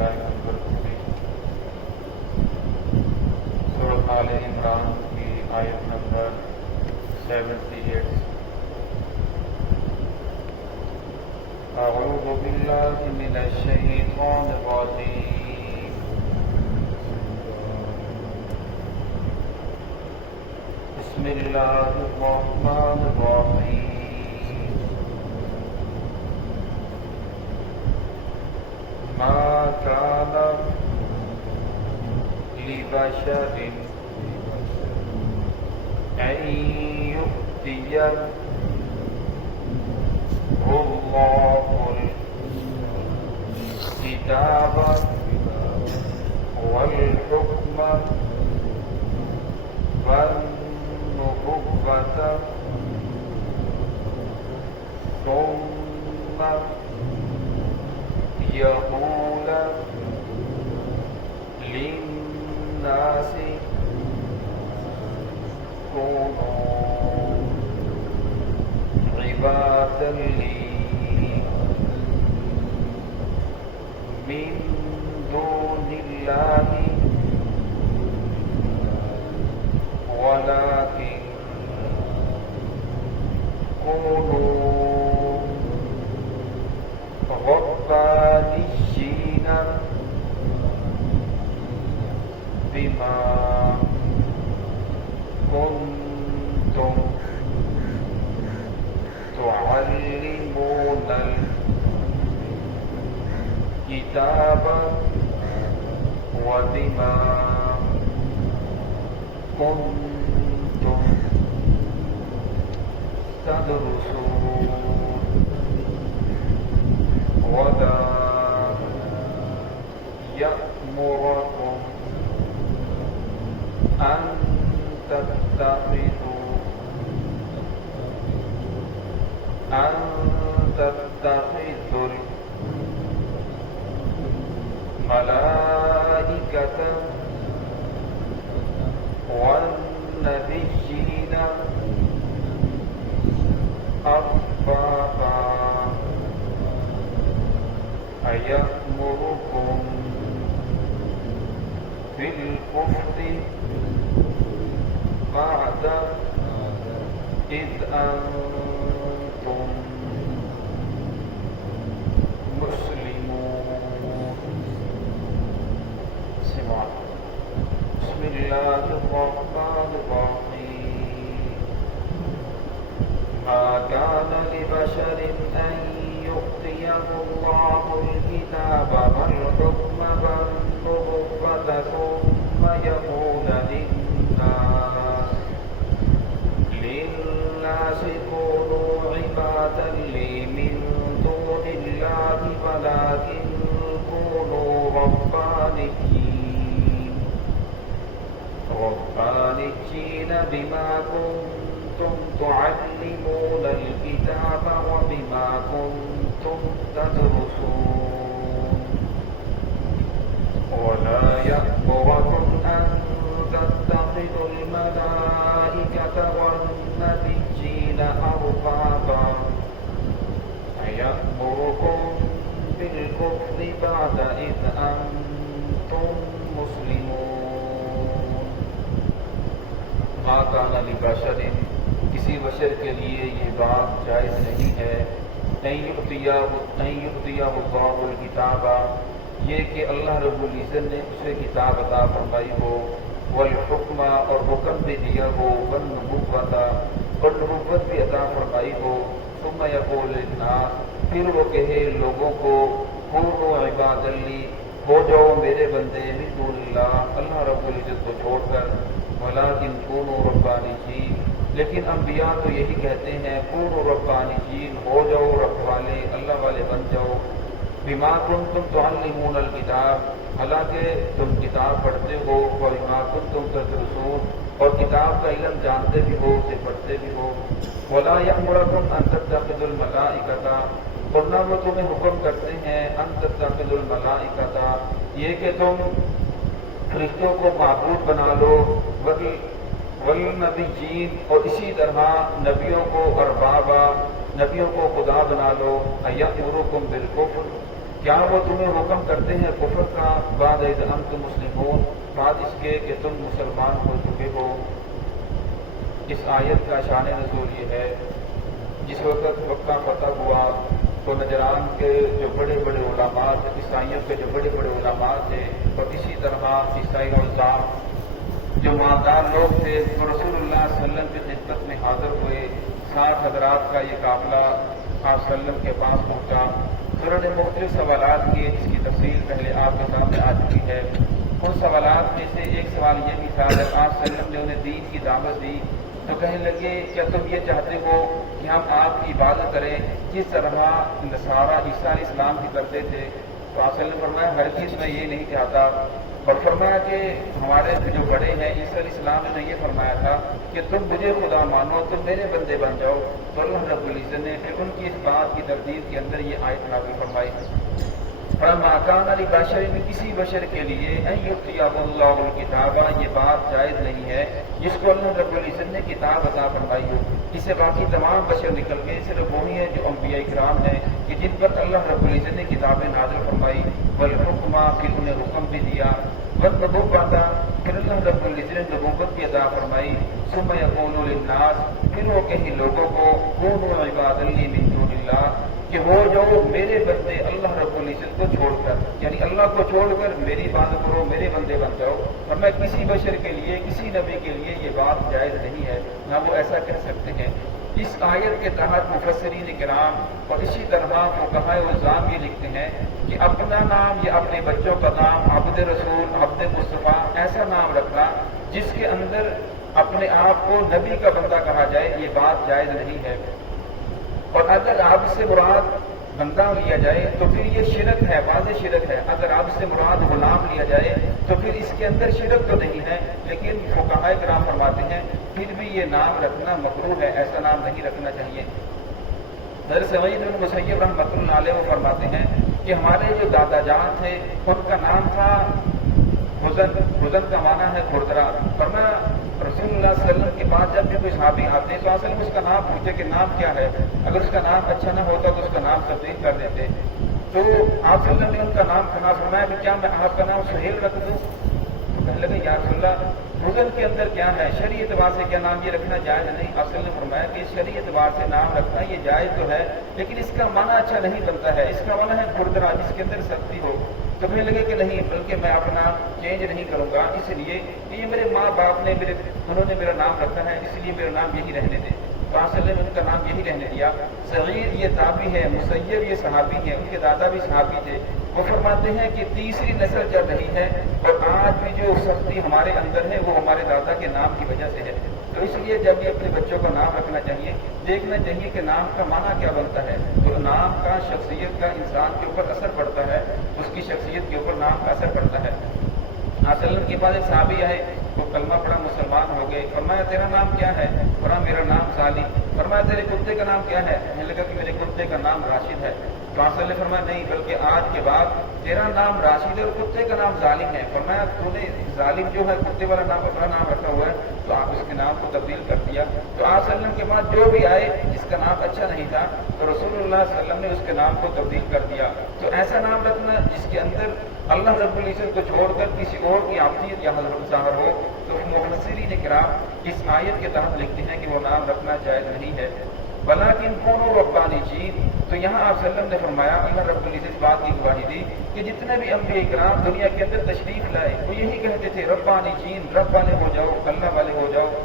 باللہ نمبر 20 سورۃ آل عمران کی آیت نمبر 78 اعوذ باللہ من الشیطان الرجیم بسم اللہ الرحمن الرحیم ما كان لبشر أن يؤتيه الله الكتاب والحكم والنبوة ثم يقول للناس كونوا عبادا لي من دون الله ولكن كونوا ربانيين بما كنتم تعلمون الكتاب وبما كنتم تدرسون ولا يأمركم أن تتخذوا الملائكة والنبيين أربابا أيأمركم بالكفر بعد إذ أنتم مسلمون بسم الله الرحمن الرحيم ما كان لبشر أن يؤتيه الله الكتاب والحكم والنبوة ثم يقول للناس كونوا عبادا لي من دون الله ولكن كونوا ربانيين بما كنتم تعلمون الكتاب وبما كنتم تدرسون ولا يأمركم أن تتخذوا الملائكة والنبيين أربابا أيأمركم بالكفر بعد إذ أنتم مسلمون ما كان لبشر کسی بشر کے لیے یہ بات جائز نہیں ہے ان یؤتیہ اللہ الکتاب یہ کہ اللہ رب العزت نے اسے کتاب عطا فرمائی ہو والحکم اور حکم بھی دیا ہو والنبوۃ اور نبوت بھی عطا فرمائی ہو ثم یقول للناس پھر وہ کہے لوگوں کو کونوا عبادا لی ہو جاؤ میرے بندے من دون اللہ اللہ رب العزت کو چھوڑ کر ولکن کونوا ربانیین لیکن انبیاء تو یہی کہتے ہیں کونوا ربانیین ہو جاؤ رب والے اللہ والے بن جاؤ بما کنتم تعلمون الکتاب حالانکہ تم کتاب پڑھتے ہو اور بما کنتم تدرسون اور کتاب کا علم جانتے بھی ہو اسے پڑھتے بھی ہو ولا یأمرکم ان تتخذوا الملائکۃ اور نہ وہ تمہیں حکم کرتے ہیں ان تتخذوا الملائکۃ یہ کہ تم فرشتوں کو معبود بنا لو والنبیین اور اسی طرح نبیوں کو اربابا نبیوں کو خدا بنا لو ایامرکم بالکفر کیا وہ تمہیں حکم کرتے ہیں کفر کا بعد اذ انتم مسلمون، بعد اس کے کہ تم مسلمان ہو چکے ہو؟ اس آیت کا شان نزول یہ ہے، جس وقت مکہ فتح ہوا تو نجران کے جو بڑے بڑے علماء تھے، عیسائیوں کے جو بڑے بڑے علماء تھے، اور اسی طرح عیسائی عظام جو مالدار لوگ تھے، تو رسول اللہ صلی اللہ علیہ وسلم کی خدمت میں حاضر ہوئے۔ 60 حضرات کا یہ قافلہ آپ صلی اللہ علیہ وسلم کے پاس پہنچا۔ انہوں نے مختلف سوالات کیے جس کی تفصیل پہلے آپ کے سامنے آ چکی ہے۔ ان سوالات میں سے ایک سوال یہ بھی تھا، جب آپ صلی اللہ علیہ وسلم نے انہیں دین کی دعوت دی تو کہنے لگے کیا تم یہ چاہتے ہو کہ ہم آپ کی عبادت کریں جس طرح نصارہ عیسیٰ علیہ السلام کی کرتے تھے؟ تو آپ صلی اللہ علیہ وسلم نے فرمایا ہرگز میں یہ نہیں چاہتا، اور فرمایا کہ ہمارے جو بڑے ہیں عیسیٰ علیہ السلام نے یہ فرمایا تھا کہ تم مجھے خدا مانو، تم میرے بندے بن جاؤ۔ تو اللہ رب العزت نے پھر ان کی اس بات کی تردید کے اندر یہ آیت نازل فرمائی، فَمَا كَانَ لِبَشَرٍ، کسی بشر کے لیے أَن يُؤْتِيَهُ اللَّهُ الْكِتَابَ، یہ بات جائز نہیں ہے جس کو اللہ رب العزت نے کتاب عطا فرمائی ہو، اس سے باقی تمام بشر نکل گئے، صرف وہی ہیں جو انبیاء کرام ہیں کہ جن پر اللہ رب العزت نے کتابیں نازل فرمائی۔ وَالْحُكْمَ، پھر انہیں حکم بھی دیا، وَالنُّبُوَّةَ، پھر اللہ رب العزت نے نبوت بھی عطا فرمائی۔ ثُمَّ يَقُولُ لِلنَّاسِ، پھر وہ کہیں لوگوں کو كُونُوا عِبَادًا لِّي مِن دُونِ اللَّهِ، کہ ہو جاؤ میرے بندے اللہ رب العزت کو چھوڑ کر، یعنی اللہ کو چھوڑ کر میری عبادت کرو، میرے بندے بن جاؤ۔ اور میں کسی بشر کے لیے، کسی نبی کے لیے یہ بات جائز نہیں ہے، نہ وہ ایسا کہہ سکتے ہیں۔ اس آیت کے تحت مفسرین کرام اور اسی طرح فقہاء عظام یہ لکھتے ہیں کہ اپنا نام یا اپنے بچوں کا نام عبد رسول، عبد مصطفیٰ ایسا نام رکھنا جس کے اندر اپنے آپ کو نبی کا بندہ کہا جائے، یہ بات جائز نہیں ہے۔ اور اگر آپ سے مراد بندہ لیا جائے تو پھر یہ شرک ہے، واضح شرک ہے۔ اگر آپ سے مراد غلام لیا جائے تو پھر اس کے اندر شرک تو نہیں ہے، لیکن فقہاء کرام فرماتے ہیں پھر بھی یہ نام رکھنا مکروہ ہے، ایسا نام نہیں رکھنا چاہیے۔ حضرت سعید بن مسیب رحمۃ اللہ علیہ وہ فرماتے ہیں کہ ہمارے جو دادا جان تھے ان کا نام تھا حزن، حزن کا معنی ہے کھردرا۔ فرمایا رسول اللہ صلی اللہ علیہ وسلم کے پاس جب بھی کوئی صحابی آتے تو اصل میں اس کا نام پوچھتے کہ نام کیا ہے، اگر اس کا نام اچھا نہ ہوتا تو اس کا نام تبدیل کر دیتے۔ تو آپ صلی اللہ علیہ وسلم نے ان کا نام کھنا فرمایا کہ کیا میں آپ کا نام سہیل رکھ دوں؟ تو کہنے لگے یا رسول اللہ حزن کے اندر کیا ہے، شرعی اعتبار سے کیا نام یہ رکھنا جائز نہیں؟ آپ صلی اللہ علیہ وسلم نے فرمایا کہ شرعی اعتبار سے نام رکھنا یہ جائز تو ہے، لیکن اس کا معنی اچھا نہیں بنتا ہے، اس کا معنی ہے کھردرا جس کے اندر سختی ہو۔ تو کہنے لگے کہ نہیں، بلکہ میں اپنا چینج نہیں کروں گا، اس لیے کہ یہ میرے ماں باپ نے انہوں نے میرا نام رکھا ہے، اس لیے میرا نام یہی رہنے دے۔ تو آپ صلی اللہ علیہ وسلم نے ان کا نام یہی رہنے دیا۔ صغیر یہ تابعی ہے، مسیب یہ صحابی ہیں، ان کے دادا بھی صحابی تھے۔ وہ فرماتے ہیں کہ تیسری نسل چل رہی ہے اور آج بھی جو سختی ہمارے اندر ہے وہ ہمارے دادا کے نام کی وجہ سے ہے۔ تو اس لیے جب بھی اپنے بچوں کا نام رکھنا چاہیے، دیکھنا چاہیے کہ نام کا معنی کیا بنتا ہے۔ تو نام کا شخصیت کا انسان کے اوپر اثر پڑتا ہے، اس کی شخصیت کے اوپر نام کا اثر پڑتا ہے۔ آپ صلی اللہ علیہ وسلم کے پاس ایک صحابی آئے، وہ کلمہ پڑھا، مسلمان ہو گئے۔ فرمایا تیرا نام کیا ہے؟ فرمایا میرا نام سالی۔ فرمایا تیرے کتے کا نام کیا ہے؟ کہنے لگا کہ میرے کتے کا نام راشد ہے۔ تو آپ صلی اللہ علیہ وسلم نے فرمایا نہیں، بلکہ آج کے بعد تیرا نام راشد ہے اور کتے کا نام ظالم ہے۔ فرمایا تو نے ظالم جو ہے کتے والا نام اپنا نام رکھا ہوا ہے، تو آپ اس کے نام کو تبدیل کر دیا۔ تو آپ صلی اللہ علیہ وسلم کے بعد جو بھی آئے جس کا نام اچھا نہیں تھا تو رسول اللہ صلی اللہ علیہ وسلم نے اس کے نام کو تبدیل کر دیا۔ تو ایسا نام رکھنا جس کے اندر اللہ رب العزت کو چھوڑ کر کسی اور کی عبدیت یا حضرت ظاہر ہو، تو مفسرین کرام اس آیت کے تحت لکھتے ہیں کہ وہ نام رکھنا جائز نہیں ہے۔ ولیکن کونوا ربانیین، تو یہاں آپ صلی اللہ علیہ وسلم نے فرمایا، اللہ رب العزت بات کی گواہی دی کہ جتنے بھی انبیاء کرام دنیا کے اندر تشریف لائے وہ یہی کہتے تھے ربانیین، رب والے ہو جاؤ، اللہ والے ہو جاؤ۔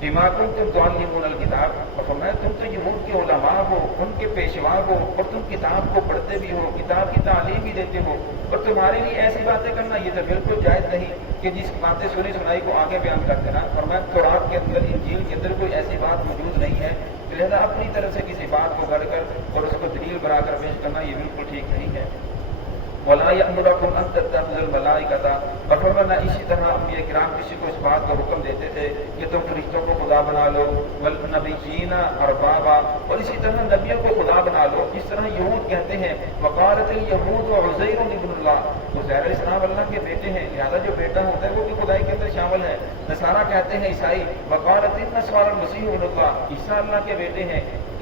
بما کنتم تعلمون الکتاب، اور فرمایا تم تو یہود کے علماء ہو، ان کے پیشوا ہو، اور تم کتاب کو پڑھتے بھی ہو، کتاب کی تعلیم بھی دیتے ہو، اور تمہارے لیے ایسی باتیں کرنا یہ تو بالکل جائز نہیں کہ جس باتیں سنی سنائی کو آگے بیان کر دینا۔ فرمایا تورات کے اندر، انجیل کے اندر کوئی ایسی بات موجود نہیں ہے، لہذا اپنی طرف سے کسی بات کو گڑھ کر اور اس کو دلیل بنا کر پیش کرنا یہ بالکل ٹھیک نہیں ہے۔ وَلَا يَأْمُرَكُمْ أَن تَتَّخِذُوا الْمَلَائِكَةَ، اور فرمایا اسی طرح انبیاء کرام کسی کو اس بات کا حکم دیتے تھے کہ تم فرشتوں کو خدا بنا لو، وَالنَّبِيِّينَ أَرْبَابًا، اور اسی طرح نبیوں کو خدا بنا لو، جس طرح یہود کہتے ہیں وَقَالَتِ الْيَهُودُ عُزَيْرٌ ابْنُ اللَّهِ، عزیر علیہ السلام اللہ کے بیٹے ہیں، لہذا جو بیٹا ہوتا ہے وہ بھی خدائی کے اندر شامل ہے۔ نصارہ کہتے ہیں عیسائی وَقَالَتِ النَّصَارَى الْمَسِيحُ ابْنُ اللَّهِ، عیسیٰ اللہ کے بیٹے ہیں۔